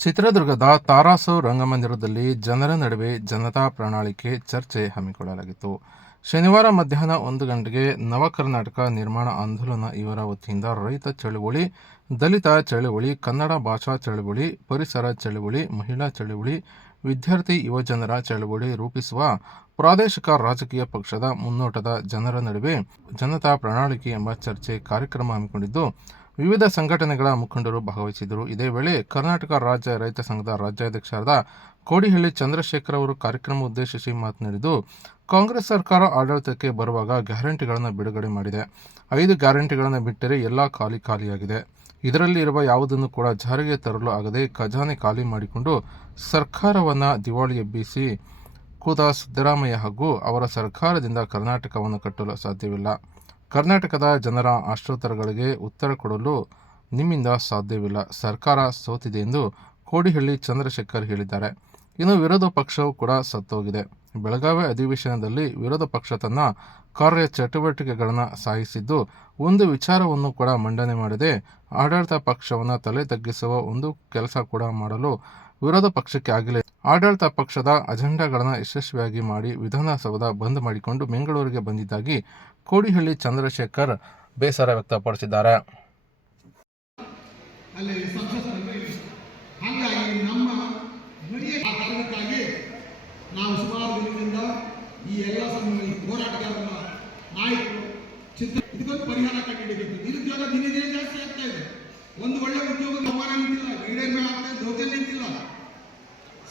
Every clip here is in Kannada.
ಚಿತ್ರದುರ್ಗದ ತಾರಾಸು ರಂಗಮಂದಿರದಲ್ಲಿ ಜನರ ನಡುವೆ ಜನತಾ ಪ್ರಣಾಳಿಕೆ ಚರ್ಚೆ ಹಮ್ಮಿಕೊಳ್ಳಲಾಗಿತ್ತು. ಶನಿವಾರ ಮಧ್ಯಾಹ್ನ ಒಂದು ಗಂಟೆಗೆ ನವ ಕರ್ನಾಟಕ ನಿರ್ಮಾಣ ಆಂದೋಲನ ಇವರ ವತಿಯಿಂದ ರೈತ ಚಳುವಳಿ, ದಲಿತ ಚಳುವಳಿ, ಕನ್ನಡ ಭಾಷಾ ಚಳುವಳಿ, ಪರಿಸರ ಚಳುವಳಿ, ಮಹಿಳಾ ಚಳುವಳಿ, ವಿದ್ಯಾರ್ಥಿ ಯುವಜನರ ಚಳುವಳಿ ರೂಪಿಸುವ ಪ್ರಾದೇಶಿಕ ರಾಜಕೀಯ ಪಕ್ಷದ ಮುನ್ನೋಟದ ಜನರ ನಡುವೆ ಜನತಾ ಪ್ರಣಾಳಿಕೆ ಎಂಬ ಚರ್ಚೆ ಕಾರ್ಯಕ್ರಮ ಹಮ್ಮಿಕೊಂಡಿದ್ದು ವಿವಿಧ ಸಂಘಟನೆಗಳ ಮುಖಂಡರು ಭಾಗವಹಿಸಿದ್ದರು. ಇದೇ ವೇಳೆ ಕರ್ನಾಟಕ ರಾಜ್ಯ ರೈತ ಸಂಘದ ರಾಜ್ಯಾಧ್ಯಕ್ಷರಾದ ಕೋಡಿಹಳ್ಳಿ ಚಂದ್ರಶೇಖರ್ ಅವರು ಕಾರ್ಯಕ್ರಮ ಉದ್ದೇಶಿಸಿ ಮಾತನಾಡಿದ್ದು, ಕಾಂಗ್ರೆಸ್ ಸರ್ಕಾರ ಆಡಳಿತಕ್ಕೆ ಬರುವಾಗ ಗ್ಯಾರಂಟಿಗಳನ್ನು ಬಿಡುಗಡೆ ಮಾಡಿದೆ. ಐದು ಗ್ಯಾರಂಟಿಗಳನ್ನು ಬಿಟ್ಟರೆ ಎಲ್ಲ ಖಾಲಿ ಖಾಲಿಯಾಗಿದೆ. ಇದರಲ್ಲಿ ಇರುವ ಯಾವುದನ್ನು ಕೂಡ ಜಾರಿಗೆ ತರಲು ಆಗದೆ ಖಜಾನೆ ಖಾಲಿ ಮಾಡಿಕೊಂಡು ಸರ್ಕಾರವನ್ನು ದಿವಾಳಿ ಎಬ್ಬಿಸಿ ಕೂತ ಸಿದ್ದರಾಮಯ್ಯ ಹಾಗೂ ಅವರ ಸರ್ಕಾರದಿಂದ ಕರ್ನಾಟಕವನ್ನು ಕಟ್ಟಲು ಸಾಧ್ಯವಿಲ್ಲ. ಕರ್ನಾಟಕದ ಜನರ ಆಶೋತ್ತರಗಳಿಗೆ ಉತ್ತರ ಕೊಡಲು ನಿಮ್ಮಿಂದ ಸಾಧ್ಯವಿಲ್ಲ. ಸರ್ಕಾರ ಸೋತಿದೆ ಎಂದು ಕೋಡಿಹಳ್ಳಿ ಚಂದ್ರಶೇಖರ್ ಹೇಳಿದ್ದಾರೆ. ಇನ್ನು ವಿರೋಧ ಪಕ್ಷವು ಕೂಡ ಸತ್ತೋಗಿದೆ. ಬೆಳಗಾವಿ ಅಧಿವೇಶನದಲ್ಲಿ ವಿರೋಧ ಪಕ್ಷ ತನ್ನ ಕಾರ್ಯ ಚಟುವಟಿಕೆಗಳನ್ನು ಸಾಗಿಸಿದ್ದು ಒಂದು ವಿಚಾರವನ್ನು ಕೂಡ ಮಂಡನೆ ಮಾಡದೆ ಆಡಳಿತ ಪಕ್ಷವನ್ನು ತಲೆ ತಗ್ಗಿಸುವ ಒಂದು ಕೆಲಸ ಕೂಡ ಮಾಡಲು ವಿರೋಧ ಪಕ್ಷಕ್ಕೆ ಆಗಿಲ್ಲ. ಆಡಳಿತ ಪಕ್ಷದ ಅಜೆಂಡಾಗಳನ್ನು ಯಶಸ್ವಿಯಾಗಿ ಮಾಡಿ ವಿಧಾನಸೌಧ ಬಂದ್ ಮಾಡಿಕೊಂಡು ಬೆಂಗಳೂರಿಗೆ ಬಂದಿದ್ದಾಗಿ ಕೋಡಿಹಳ್ಳಿ ಚಂದ್ರಶೇಖರ್ ಬೇಸರ ವ್ಯಕ್ತಪಡಿಸಿದ್ದಾರೆ. ನಾವು ಸುಮಾರು ಈ ಹೋರಾಟಗಾರರ ಪರಿಹಾರ ಕಂಡುಹಿಡಿಯಬೇಕು ನಿರುದ್ಯೋಗ ಜಾಸ್ತಿ ಆಗ್ತಾ ಇದೆ. ಒಂದು ಒಳ್ಳೆ ಉದ್ಯೋಗ ಅವಮಾನ ನಿಂತಿಲ್ಲ ಗೈಡೆನ್ ಮೇಲೆ ಆಗ್ತಾ ಇದೆ, ದೌರ್ಜನ್ಯ ನಿಂತಿಲ್ಲ.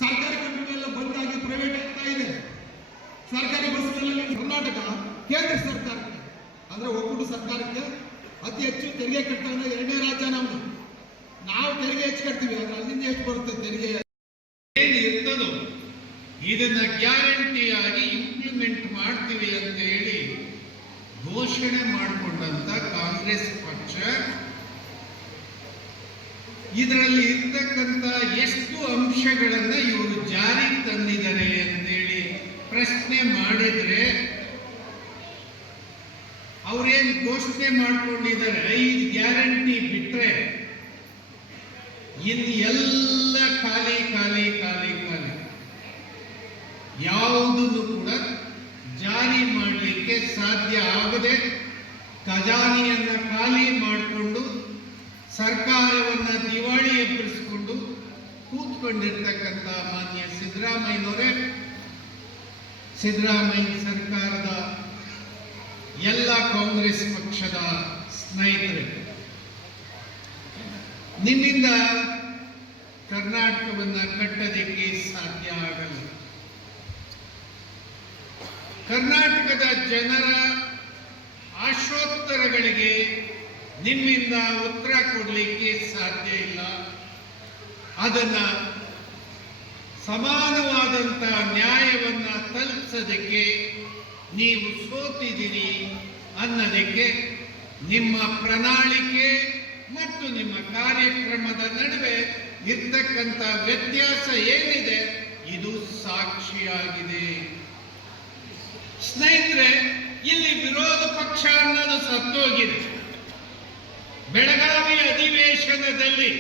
ಸರ್ಕಾರಿ ಕಂಪನಿಯೆಲ್ಲ ಬಂದಾಗಿ ಪ್ರೈವೇಟ್ ಆಗ್ತಾ ಇದೆ. ಸರ್ಕಾರಿ ಬಸ್ಗಳಲ್ಲಿ ಕರ್ನಾಟಕ, ಕೇಂದ್ರ ಸರ್ಕಾರಕ್ಕೆ ಅಂದ್ರೆ ಒಕ್ಕೂಟ ಸರ್ಕಾರಕ್ಕೆ ಅತಿ ಹೆಚ್ಚು ತೆರಿಗೆ ಕಟ್ತಾ ಎರಡನೇ ರಾಜ್ಯ ನಮ್ದು. ನಾವು ತೆರಿಗೆ ಹೆಚ್ಚು ಕಟ್ತೀವಿ, ಆದ್ರೆ ಅಲ್ಲಿಂದ ಎಷ್ಟು ಬರುತ್ತೆ ತೆರಿಗೆ? ಏನು ಇರ್ತದೋ, ಇದನ್ನ ಗ್ಯಾರಂಟಿಯಾಗಿ ಇಂಪ್ಲಿಮೆಂಟ್ ಮಾಡ್ತೀವಿ ಅಂತ ಹೇಳಿ ಘೋಷಣೆ ಮಾಡಿಕೊಂಡಂತ ಕಾಂಗ್ರೆಸ್ ಪಕ್ಷ ಇದರಲ್ಲಿ ಇರ್ತಕ್ಕಂಥ ಎಷ್ಟು ಅಂಶಗಳನ್ನ ಇವರು ಜಾರಿಗೆ ತಂದಿದ್ದಾರೆ ಅಂತೇಳಿ ಪ್ರಶ್ನೆ ಮಾಡಿದ್ರೆ ಅವ್ರೇನ್ ಘೋಷಣೆ ಮಾಡ್ಕೊಂಡಿದ್ದಾರೆ, ಐದು ಗ್ಯಾರಂಟಿ ಬಿಟ್ಟರೆ ಇನ್ನು ಎಲ್ಲ ಖಾಲಿ ಖಾಲಿ ಖಾಲಿ ಖಾಲಿ. ಯಾವುದನ್ನು ಕೂಡ ಜಾರಿ ಮಾಡಲಿಕ್ಕೆ ಸಾಧ್ಯ ಆಗದೆ ಖಜಾನೆಯನ್ನು ಖಾಲಿ ಮಾಡಿಕೊಂಡು ಸರ್ಕಾರವನ್ನು ದಿವಾಳಿ ಎಬ್ಬಿಸಿಕೊಂಡು ಕೂತ್ಕೊಂಡಿರ್ತಕ್ಕಂಥ ಮಾನ್ಯ ಸಿದ್ದರಾಮಯ್ಯನವರೇ, ಸಿದ್ದರಾಮಯ್ಯ ಸರ್ಕಾರದ ಕಾಂಗ್ರೆಸ್ ಪಕ್ಷದ ಸ್ನೇಹಿತರೆ ನಿಮ್ಮಿಂದ ಕರ್ನಾಟಕವನ್ನು ಕಟ್ಟದಕ್ಕೆ ಸಾಧ್ಯ ಆಗಲ್ಲ. ಕರ್ನಾಟಕದ ಜನರ ಆಶೋತ್ತರಗಳಿಗೆ ನಿಮ್ಮಿಂದ ಉತ್ತರ ಕೊಡಲಿಕ್ಕೆ ಸಾಧ್ಯ ಇಲ್ಲ. ಅದನ್ನ ಸಮಾನವಾದಂತ ನ್ಯಾಯವನ್ನ ತಲುಪಿಸೋದಕ್ಕೆ ನೀವು ಸೋತಿದ್ದೀರಿ. ಅನ್ನೋದಕ್ಕೆ ನಿಮ್ಮ ಪ್ರಣಾಳಿಕೆ ಮತ್ತು ನಿಮ್ಮ ಕಾರ್ಯಕ್ರಮದ ನಡುವೆ ಇರ್ತಕ್ಕಂಥ ವ್ಯತ್ಯಾಸ ಏನಿದೆ, ಇದು ಸಾಕ್ಷಿಯಾಗಿದೆ. ಸ್ನೇಹಿತರೆ, ಇಲ್ಲಿ ವಿರೋಧ ಪಕ್ಷ ಅನ್ನೋದು ಸತ್ತೋಗಿದೆ. ಬೆಳಗಾವಿ ಅಧಿವೇಶನದಲ್ಲಿ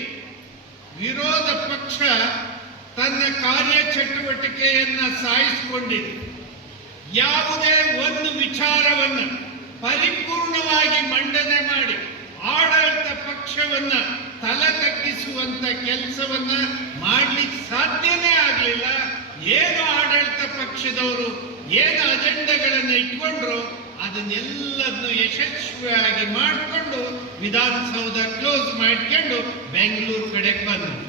ವಿರೋಧ ಪಕ್ಷ ತನ್ನ ಕಾರ್ಯಚಟುವಟಿಕೆಯನ್ನ ಸಾಯಿಸಿಕೊಂಡಿದೆ. ಯಾವುದೇ ಒಂದು ವಿಚಾರವನ್ನ ಪರಿಪೂರ್ಣವಾಗಿ ಮಂಡನೆ ಮಾಡಿ ಆಡಳಿತ ಪಕ್ಷವನ್ನ ತಲೆ ತಗ್ಗಿಸುವಂತ ಕೆಲಸವನ್ನ ಮಾಡ್ಲಿಕ್ಕೆ ಸಾಧ್ಯನೇ ಆಗಲಿಲ್ಲ. ಏನು ಆಡಳಿತ ಪಕ್ಷದವರು ಏನು ಅಜೆಂಡಗಳನ್ನು ಇಟ್ಕೊಂಡ್ರು ಅದನ್ನೆಲ್ಲದನ್ನು ಯಶಸ್ವಿಯಾಗಿ ಮಾಡಿಕೊಂಡು ವಿಧಾನಸೌಧ ಕ್ಲೋಸ್ ಮಾಡ್ಕೊಂಡು ಬೆಂಗಳೂರು ಕಡೆಗೆ ಬಂದರು.